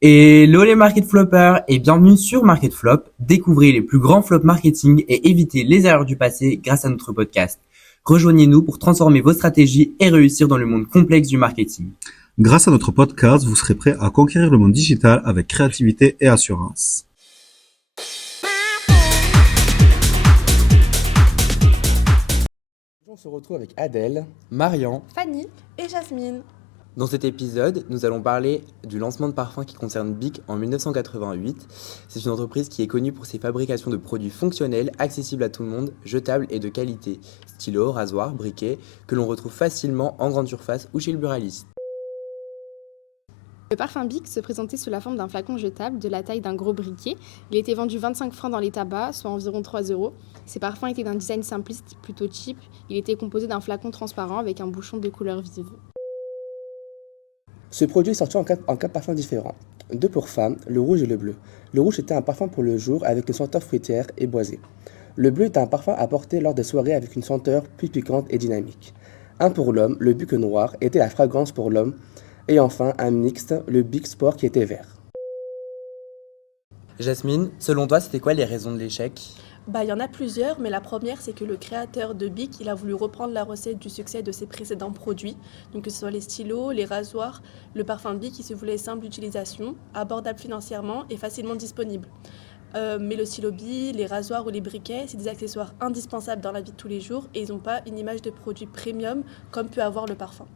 Hello les market floppers et bienvenue sur Market Flop. Découvrez les plus grands flops marketing et évitez les erreurs du passé grâce à notre podcast. Rejoignez-nous pour transformer vos stratégies et réussir dans le monde complexe du marketing. Grâce à notre podcast, vous serez prêt à conquérir le monde digital avec créativité et assurance. On se retrouve avec Adèle. Marian, Fanny et Jasmine. dans cet épisode, nous allons parler du lancement de parfums qui concerne BIC en 1988. C'est une entreprise qui est connue pour ses fabrications de produits fonctionnels, accessibles à tout le monde, jetables et de qualité, stylos, rasoirs, briquets, que l'on retrouve facilement en grande surface ou chez le buraliste. Le parfum Bic se présentait sous la forme d'un flacon jetable de la taille d'un gros briquet. Il était vendu 25 francs dans les tabacs, soit environ 3 euros. Ces parfums étaient d'un design simpliste, plutôt cheap. Il était composé d'un flacon transparent avec un bouchon de couleur vive. Ce produit est sorti en quatre parfums différents. Deux pour femmes, le rouge et le bleu. Le rouge était un parfum pour le jour avec une senteur fruitière et boisée. Le bleu est un parfum à porter lors des soirées avec une senteur plus piquante et dynamique. Un pour l'homme, le Bic noir était la fragrance pour l'homme. Et enfin, un mixte, le Bic Sport qui était vert. Jasmine, selon toi, c'était quoi les raisons de l'échec ? Il y en a plusieurs, mais la première, c'est que le créateur de Bic, il a voulu reprendre la recette du succès de ses précédents produits. Donc que ce soit les stylos, les rasoirs, le parfum Bic, il se voulait simple d'utilisation, abordable financièrement et facilement disponible. Mais le stylo Bic, les rasoirs ou les briquets, c'est des accessoires indispensables dans la vie de tous les jours et ils n'ont pas une image de produit premium comme peut avoir le parfum.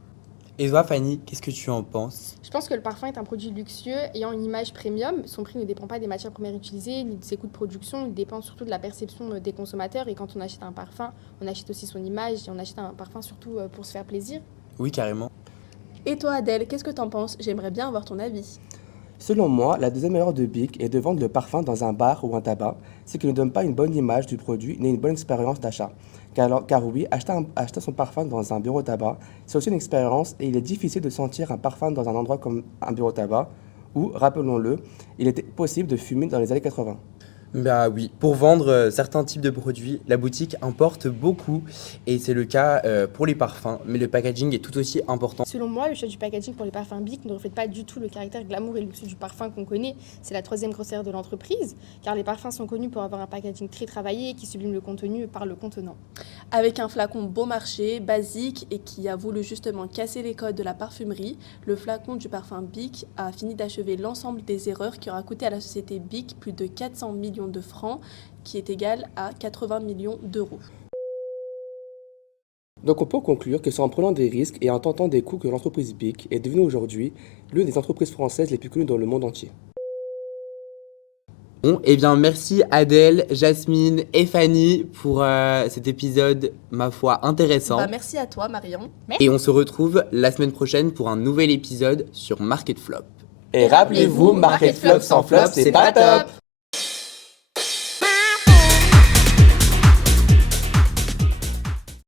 Et toi, Fanny, qu'est-ce que tu en penses ? Je pense que le parfum est un produit luxueux ayant une image premium. Son prix ne dépend pas des matières premières utilisées ni de ses coûts de production. Il dépend surtout de la perception des consommateurs. Et quand on achète un parfum, on achète aussi son image et on achète un parfum surtout pour se faire plaisir. Oui, carrément. Et toi, Adèle, qu'est-ce que t'en penses ? J'aimerais bien avoir ton avis. Selon moi, la deuxième erreur de Bic est de vendre le parfum dans un bar ou un tabac, c'est qu'il ne donne pas une bonne image du produit ni une bonne expérience d'achat. Car oui, acheter son parfum dans un bureau tabac, c'est aussi une expérience et il est difficile de sentir un parfum dans un endroit comme un bureau tabac où, rappelons-le, il était possible de fumer dans les années 80. Bah oui, pour vendre certains types de produits, la boutique importe beaucoup et c'est le cas pour les parfums, mais le packaging est tout aussi important. Selon moi, le choix du packaging pour les parfums Bic ne reflète pas du tout le caractère glamour et luxueux du parfum qu'on connaît. C'est la troisième grosse erreur de l'entreprise, car les parfums sont connus pour avoir un packaging très travaillé qui sublime le contenu par le contenant. Avec un flacon bon marché, basique et qui a voulu justement casser les codes de la parfumerie, le flacon du parfum Bic a fini d'achever l'ensemble des erreurs qui aura coûté à la société Bic plus de 400 millions de francs, qui est égal à 80 millions d'euros. Donc on peut conclure que c'est en prenant des risques et en tentant des coups que l'entreprise Bic est devenue aujourd'hui l'une des entreprises françaises les plus connues dans le monde entier. Bon, eh bien merci Adèle, Jasmine et Fanny pour cet épisode, ma foi, intéressant. Merci à toi, Marion. Et on se retrouve la semaine prochaine pour un nouvel épisode sur Market Flop. Et rappelez-vous, Market Flop sans flop, c'est pas top!